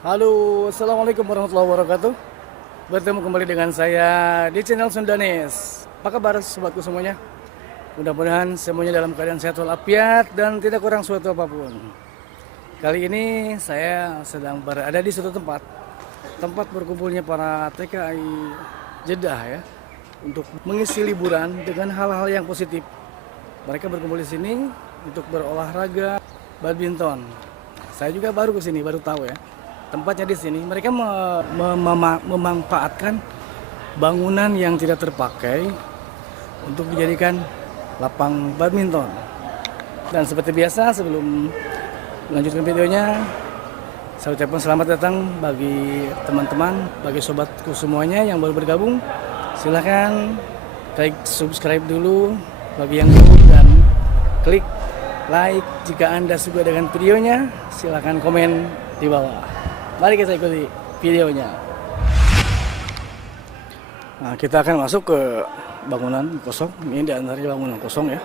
Halo, Assalamualaikum warahmatullahi wabarakatuh. Bertemu kembali dengan saya di channel Sundanes. Apa kabar sobatku semuanya? Mudah-mudahan semuanya dalam keadaan sehat walafiat dan tidak kurang suatu apapun. Kali ini saya sedang berada di suatu tempat berkumpulnya para TKI Jeddah ya, untuk mengisi liburan dengan hal-hal yang positif. Mereka berkumpul di sini untuk berolahraga badminton. Saya juga baru ke sini, baru tahu ya. Tempatnya di sini, mereka memanfaatkan bangunan yang tidak terpakai untuk dijadikan lapang badminton. Dan seperti biasa, sebelum melanjutkan videonya, saya ucapkan selamat datang bagi teman-teman, bagi sobatku semuanya yang baru bergabung. Silahkan klik subscribe dulu bagi yang baru dan klik like jika Anda suka dengan videonya. Silahkan komen di bawah. Mari kita ikuti videonya. Nah, kita akan masuk ke bangunan kosong. Ini di antaranya bangunan kosong ya.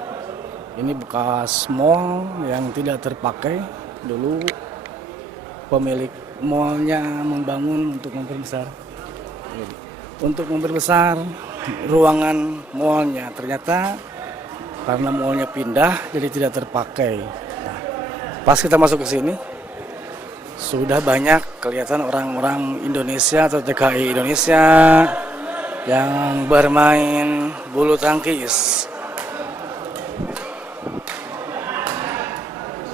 Ini bekas mall yang tidak terpakai. Dulu pemilik mallnya membangun untuk memperbesar ruangan mallnya. Ternyata karena mallnya pindah jadi tidak terpakai. Nah, pas kita masuk ke sini, sudah banyak kelihatan orang-orang Indonesia atau TKI Indonesia yang bermain bulu tangkis.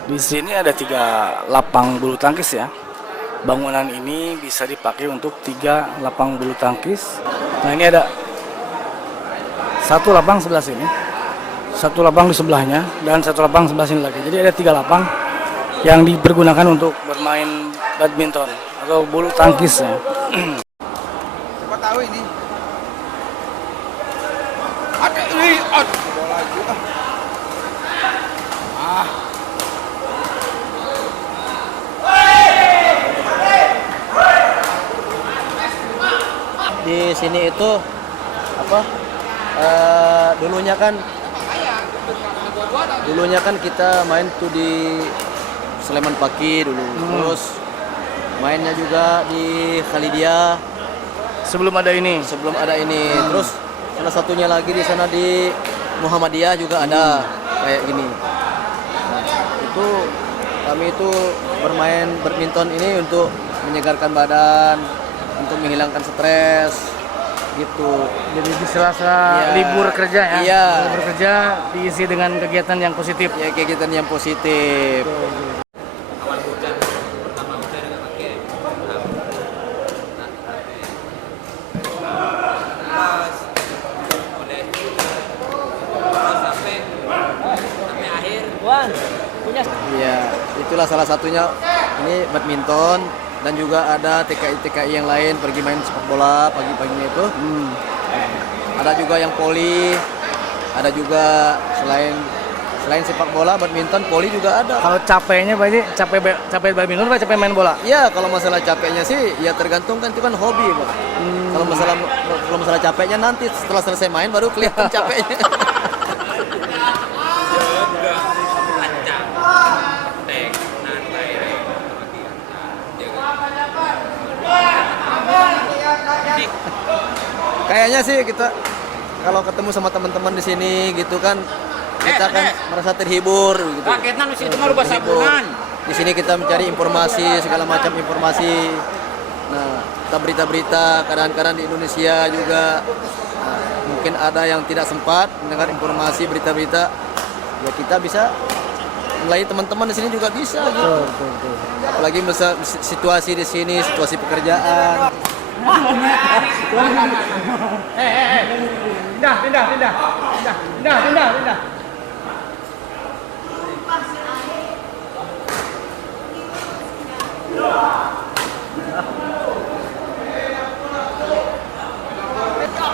Di sini ada 3 lapang bulu tangkis ya. Bangunan ini bisa dipakai untuk 3 lapang bulu tangkis. Nah, ini ada 1 lapang sebelah sini, 1 lapang di sebelahnya, dan 1 lapang sebelah sini lagi. Jadi ada 3 lapang yang dipergunakan untuk bermain badminton atau bulu tangkis ya. Siapa tahu ini. Ada ini, bola juga. Di sini itu apa? Dulunya kan kita main tuh di Sleman Paki dulu. Terus mainnya juga di Khalidia Sebelum ada ini. Terus salah satunya lagi di sana di Muhammadiyah juga ada kayak gini. Nah, itu kami itu bermain badminton ini untuk menyegarkan badan, untuk menghilangkan stres gitu. Jadi di sela-sela libur kerja ya. Iya. Libur kerja diisi dengan kegiatan yang positif. Ya, kegiatan yang positif. Iya, itulah salah satunya. Ini badminton dan juga ada TKI yang lain pergi main sepak bola pagi-paginya itu. Ada juga yang voli, ada juga selain sepak bola, badminton, voli juga ada. Kalau capeknya Pak Haji, capek badminton apa capek main bola? Ya, kalau masalah capeknya sih ya tergantung, kan itu kan hobi, Pak. Kalau masalah capeknya nanti setelah selesai main baru kelihatan capeknya. Kayaknya sih kita kalau ketemu sama teman-teman di sini gitu kan, kita kan merasa terhibur gitu. Terhibur. Di sini kita mencari informasi, segala macam informasi. Nah, kita berita-berita keadaan di Indonesia juga. Nah, mungkin ada yang tidak sempat mendengar informasi berita-berita, ya kita bisa melalui teman-teman di sini juga bisa gitu. Apalagi masa situasi di sini, situasi pekerjaan. Pindah.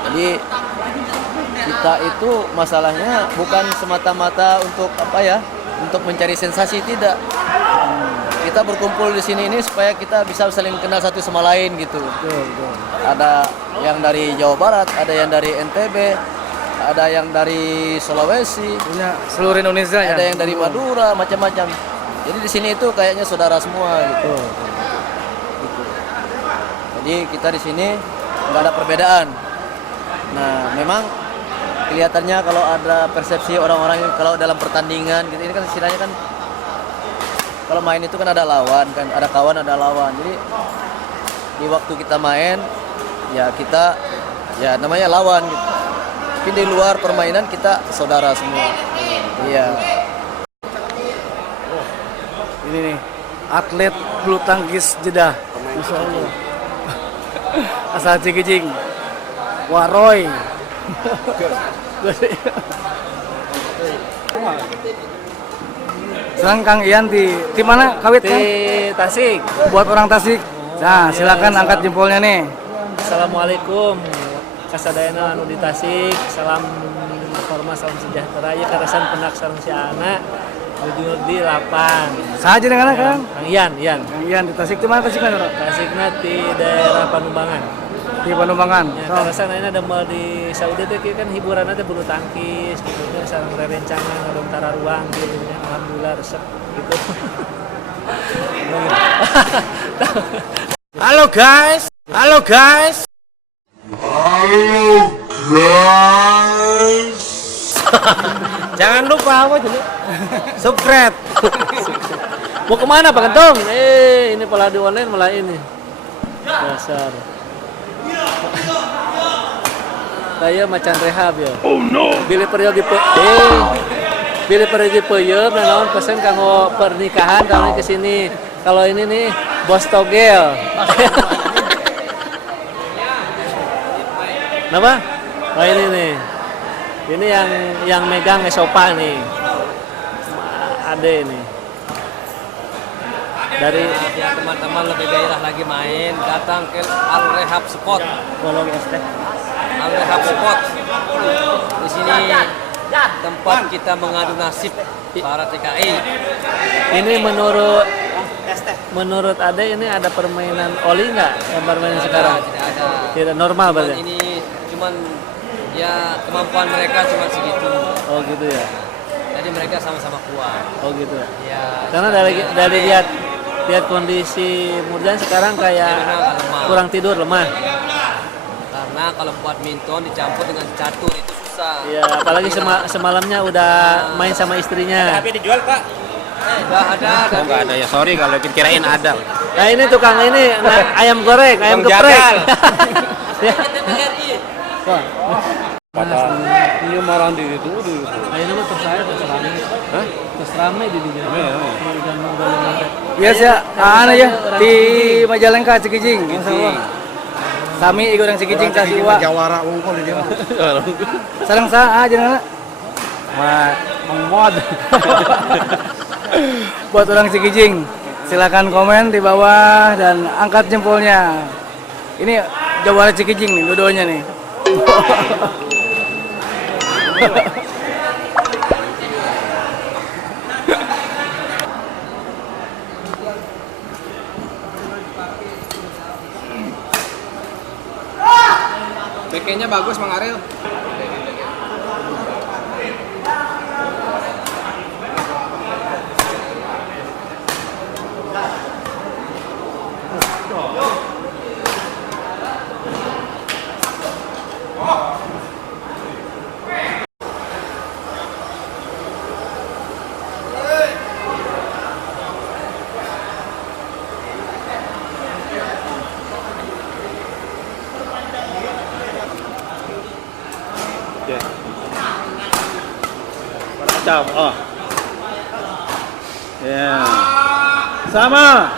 Jadi kita itu masalahnya bukan semata-mata untuk apa ya, untuk mencari sensasi, tidak. Kita berkumpul di sini ini supaya kita bisa saling kenal satu sama lain gitu. Ada yang dari Jawa Barat, ada yang dari NTB, ada yang dari Sulawesi, Punya seluruh Indonesia ya. ada yang dari Madura, macam-macam. Jadi di sini itu kayaknya saudara semua gitu. Jadi kita di sini nggak ada perbedaan. Nah, memang kelihatannya kalau ada persepsi orang-orang kalau dalam pertandingan gitu, ini kan istilahnya kan kalau main itu kan ada lawan kan, ada kawan ada lawan. Jadi di waktu kita main ya kita ya namanya lawan gitu. Tapi di luar permainan kita saudara semua. Iya. Ini nih atlet bulu tangkis Jeddah. Masya Allah. Asal Cikijing. Waroy. Sekarang Kang Ian di mana kawit Di Kang? Tasik. Buat orang Tasik. Nah, silakan angkat jempolnya nih. Assalamualaikum. Kasadayana anu di Tasik. Salam hormat, salam sejahtera. Ya karasan penak sareng si anak. Jujur di lapang. Saja dengan Kang. Kang Ian. Kang Ian di Tasik, di mana Tasik kan? Tasikna di daerah Panumbangan. Di Panumbangan. Ya karasan ayeuna damel di Saudi teh kieu kan hiburanna teh bulu tangkis gitu nya sareng rerencangan ngadon tara ruang gitu nya. Alhamdulillah resep gitu. Halo guys. Halo guys. Jangan lupa apa jadi subscribe. Mau kemana Pak Gentong? Ini malah di online malah ini. Dasar. Saya macan rehab ya. Oh no. Bilih peryogi Bilih peryogi peuyeum naon pesen kanggo pernikahan kami ke sini. Kalau ini nih bos togel. Kenapa? Oh ini nih. Ini yang megang Esopa nih. Ade nih. Dari biar teman-teman lebih gairah lagi main, datang ke Al Rehab Spot. Kolong ST. Al Rehab Spot. Di sini tempat kita mengadu nasib para TKI. Ini menurut Ade ini ada permainan oli nggak yang permainan sekarang? Tidak ada. Tidak normal Cuman berarti. ini cuman ya kemampuan mereka cuma segitu. Oh gitu ya. Jadi mereka sama-sama kuat. Oh gitu ya. Ya. Karena dari lihat kondisi Murjan sekarang kayak kurang tidur, lemah. Karena kalau buat badminton dicampur dengan catur itu susah. Iya, apalagi semalamnya udah main sama istrinya. Tapi dijual Pak. Udah ada. Oh nggak ada ya, sorry kalau kirain ada. Nah ini tukang ini ayam goreng, ayam Tukang geprek. jagal. Wah, Iya marah di itu. ayeuna mah terus saya terus rame. Hah? Terus rame di dieu. Iya sih, ana ya di Majalengka Cikijing. Sami ieu urang Cikijing kasih wa. Jawara unggul dia. Sareng saha jenengan? Mod. Buat orang Cikijing, silakan komen di bawah dan angkat jempolnya. Ini Jawara Cikijing nih, dua-duanya nih. Bekenya bagus Mang Ariel. Macam, oh. Ya. Sama.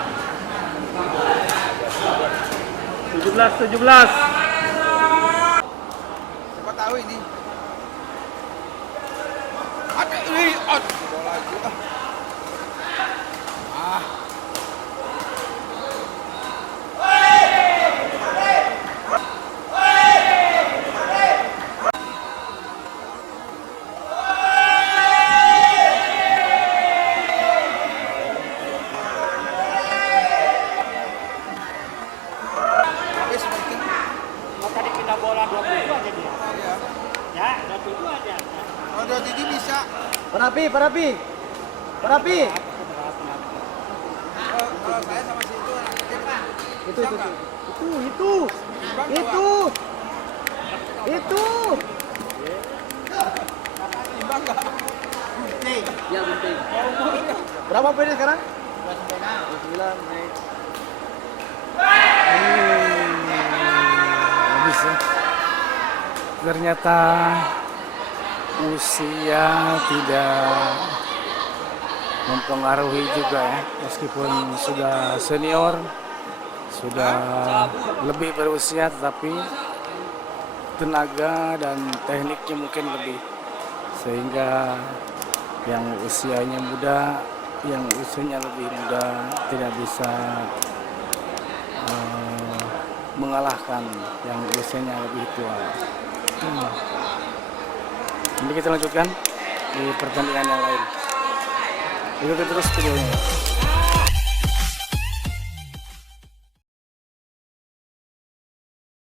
17. Siapa tahu ini. Ada bola lagi. Kalau 27 bisa. Parapi. Kalau saya sama si itu anak kecil. Itu. Ya, gunting. Berapa poinnya sekarang? 29 naik. Habis ya. Ternyata usia tidak mempengaruhi juga ya, meskipun sudah senior, sudah lebih berusia, tetapi tenaga dan tekniknya mungkin lebih, sehingga yang usianya muda, yang usianya lebih muda tidak bisa mengalahkan yang usianya lebih tua. Nanti kita lanjutkan di pertandingan yang lain. Ikuti terus videonya.